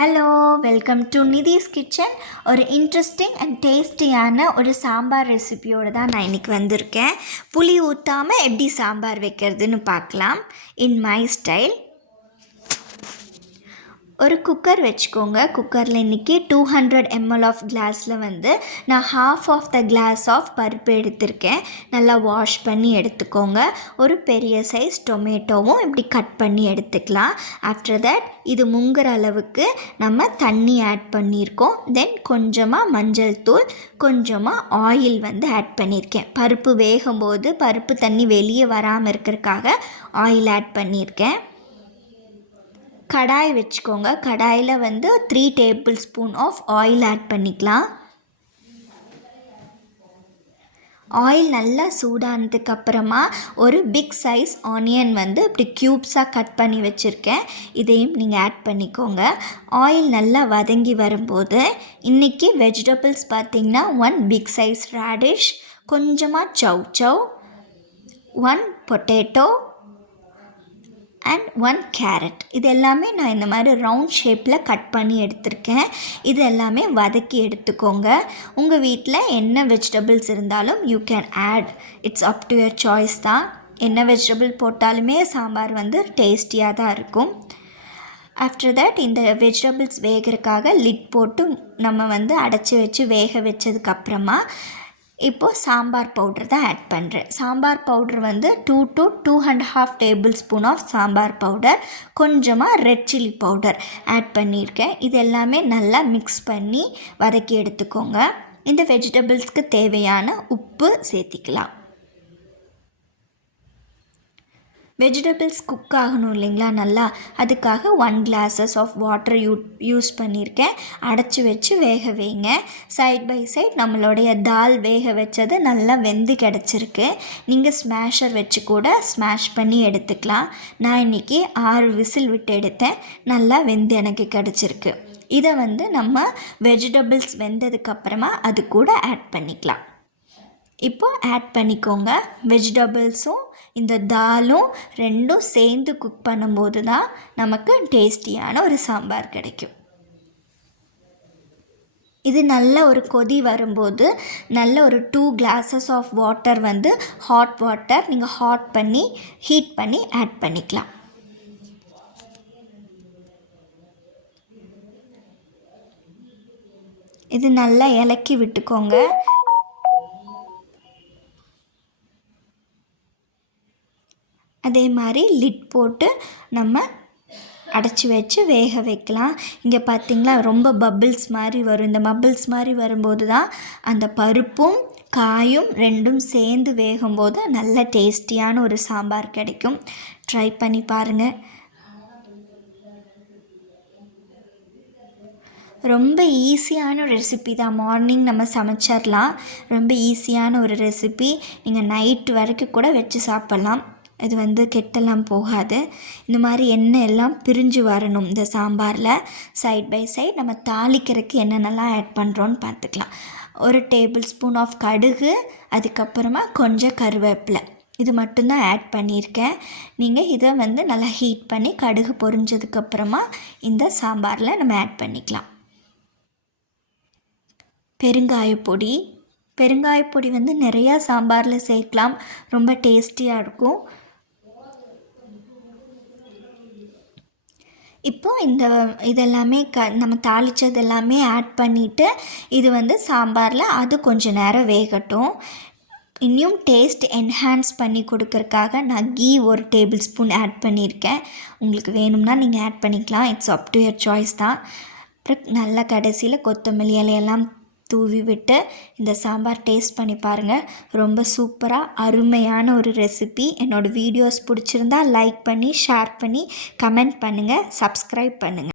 Hello, welcome to Nithi's kitchen. ஒரு interesting and டேஸ்டியான ஒரு சாம்பார் ரெசிபியோடு தான் நான் இன்றைக்கி வந்திருக்கேன். புளி ஊற்றாமல் எப்படி சாம்பார் வைக்கிறதுன்னு பார்க்கலாம் இன் மை ஸ்டைல். ஒரு குக்கர் வச்சுக்கோங்க. குக்கரில் இன்றைக்கி 200 ml ஆஃப் கிளாஸில் நான் half of the glass of பருப்பு எடுத்திருக்கேன். நல்லா வாஷ் பண்ணி எடுத்துக்கோங்க. ஒரு பெரிய சைஸ் டொமேட்டோவும் இப்படி கட் பண்ணி எடுத்துக்கலாம். ஆஃப்டர் தட் இது முங்குற அளவுக்கு நம்ம தண்ணி ஆட் பண்ணியிருக்கோம். தென் கொஞ்சமாக மஞ்சள் தூள், கொஞ்சமாக ஆயில் ஆட் பண்ணியிருக்கேன். பருப்பு வேகும்போது பருப்பு தண்ணி வெளியே வராமல் இருக்கிறதுக்காக ஆயில் ஆட் பண்ணியிருக்கேன். கடாய் வச்சுக்கோங்க. கடாயில் 3 table spoon of oil add பண்ணிக்கலாம். ஆயில் நல்லா சூடானதுக்கு அப்புறமா ஒரு பிக் சைஸ் ஆனியன் இப்படி க்யூப்ஸாக கட் பண்ணி வச்சுருக்கேன். இதையும் நீங்கள் ஆட் பண்ணிக்கோங்க. ஆயில் நல்லா வதங்கி வரும்போது இன்றைக்கி வெஜிடபிள்ஸ் பார்த்திங்கன்னா 1 பிக் சைஸ் ரேடிஷ், கொஞ்சமாக சவ் 1 பொட்டேட்டோ அண்ட் 1 கேரட். இது எல்லாமே நான் இந்த மாதிரி ரவுண்ட் ஷேப்பில் கட் பண்ணி எடுத்திருக்கேன். இது எல்லாமே வதக்கி எடுத்துக்கோங்க. உங்கள் வீட்டில் என்ன வெஜிடபிள்ஸ் இருந்தாலும் you can add. It's up to your choice தான். என்ன வெஜிடபிள் போட்டாலுமே சாம்பார் டேஸ்டியாக தான் இருக்கும். ஆஃப்டர் தட் இந்த வெஜிடபிள்ஸ் வேகிறதுக்காக லிட் போட்டு நம்ம அடைச்சி வச்சு வேக வச்சதுக்கப்புறமா இப்போது சாம்பார் பவுடர் தான் ஆட் பண்ணுறேன். Sambar powder 2 to 2.5 table spoon of sambar powder, கொஞ்சமாக ரெட் சில்லி பவுடர் ஆட் பண்ணியிருக்கேன். இது எல்லாமே நல்லா மிக்ஸ் பண்ணி வதக்கி எடுத்துக்கோங்க. இந்த வெஜிடபிள்ஸ்க்கு தேவையான உப்பு சேர்த்திக்கலாம். வெஜிடபிள்ஸ் குக் ஆகணும் இல்லைங்களா நல்லா, அதுக்காக 1 glasses ஆஃப் வாட்டர் யூஸ் பண்ணியிருக்கேன். அடைச்சி வச்சு வேக வைங்க. சைட் பை சைட் நம்மளுடைய தால் வேக வச்சது நல்லா வெந்து கிடச்சிருக்கு. நீங்கள் ஸ்மேஷர் வச்சு கூட ஸ்மாஷ் பண்ணி எடுத்துக்கலாம். நான் இன்றைக்கி 6 விசில் விட்டு எடுத்தேன். நல்லா வெந்து எனக்கு கிடச்சிருக்கு. இதை நம்ம வெஜிடபிள்ஸ் வெந்ததுக்கப்புறமா அது கூட ஆட் பண்ணிக்கலாம். இப்போ ஆட் பண்ணிக்கோங்க. வெஜிடபிள்ஸும் இந்த தாலும் ரெண்டும் சேர்ந்து குக் பண்ணும்போது தான் நமக்கு டேஸ்டியான ஒரு சாம்பார் கிடைக்கும். இது நல்ல ஒரு கொதி வரும்போது நல்ல ஒரு 2 glasses of water hot water நீங்கள் ஹீட் பண்ணி ஆட் பண்ணிக்கலாம். இது நல்லா இலக்கி விட்டுக்கோங்க. அதே மாதிரி லிட் போட்டு நம்ம அடைச்சி வச்சு வேக வைக்கலாம். இங்கே பார்த்திங்களா ரொம்ப பபிள்ஸ் மாதிரி வரும். இந்த பபிள்ஸ் மாதிரி வரும்போது தான் அந்த பருப்பும் காயும் ரெண்டும் சேர்ந்து வேகும்போது நல்ல டேஸ்டியான ஒரு சாம்பார் கிடைக்கும். ட்ரை பண்ணி பாருங்கள். ரொம்ப ஈஸியான ரெசிபி தான். மார்னிங் நம்ம சமைச்சிடலாம். ரொம்ப ஈஸியான ஒரு ரெசிபி. நீங்கள் நைட் வரைக்கும் கூட வச்சு சாப்பிட்லாம். இது கெட்டெல்லாம் போகாது. இந்த மாதிரி எண்ணெய் எல்லாம் பிரிஞ்சு வரணும் இந்த சாம்பாரில். சைட் பை சைட் நம்ம தாளிக்கிறதுக்கு என்னென்னலாம் ஆட் பண்ணுறோன்னு பார்த்துக்கலாம். 1 டேபிள் ஸ்பூன் ஆஃப் கடுகு, அதுக்கப்புறமா கொஞ்சம் கருவேப்பிலை, இது மட்டும்தான் ஆட் பண்ணியிருக்கேன். நீங்கள் இதை நல்லா ஹீட் பண்ணி கடுகு பொரிஞ்சதுக்கப்புறமா இந்த சாம்பாரில் நம்ம ஆட் பண்ணிக்கலாம். பெருங்காயப்பொடி நிறையா சாம்பாரில் சேர்க்கலாம். ரொம்ப டேஸ்டியாக இருக்கும். இப்போது இதெல்லாமே நம்ம தாளித்தது எல்லாமே ஆட் பண்ணிவிட்டு இது சாம்பாரில் அது கொஞ்சம் நேரம் வேகட்டும். இன்னும் டேஸ்ட் என்ஹான்ஸ் பண்ணி கொடுக்கறதுக்காக நான் கீ 1 டேபிள் ஸ்பூன் ஆட் பண்ணியிருக்கேன். உங்களுக்கு வேணும்னா நீங்கள் ஆட் பண்ணிக்கலாம். It's up to your choice தான். அப்புறம் நல்லா கடைசியில் கொத்தமல்லி இலையெல்லாம் தூவி விட்டு இந்த சாம்பார் டேஸ்ட் பண்ணி பாருங்கள். ரொம்ப சூப்பராக அருமையான ஒரு ரெசிபி. என்னோடய வீடியோஸ் பிடிச்சிருந்தா லைக் பண்ணி, ஷேர் பண்ணி, கமெண்ட் பண்ணுங்கள், சப்ஸ்கிரைப் பண்ணுங்கள்.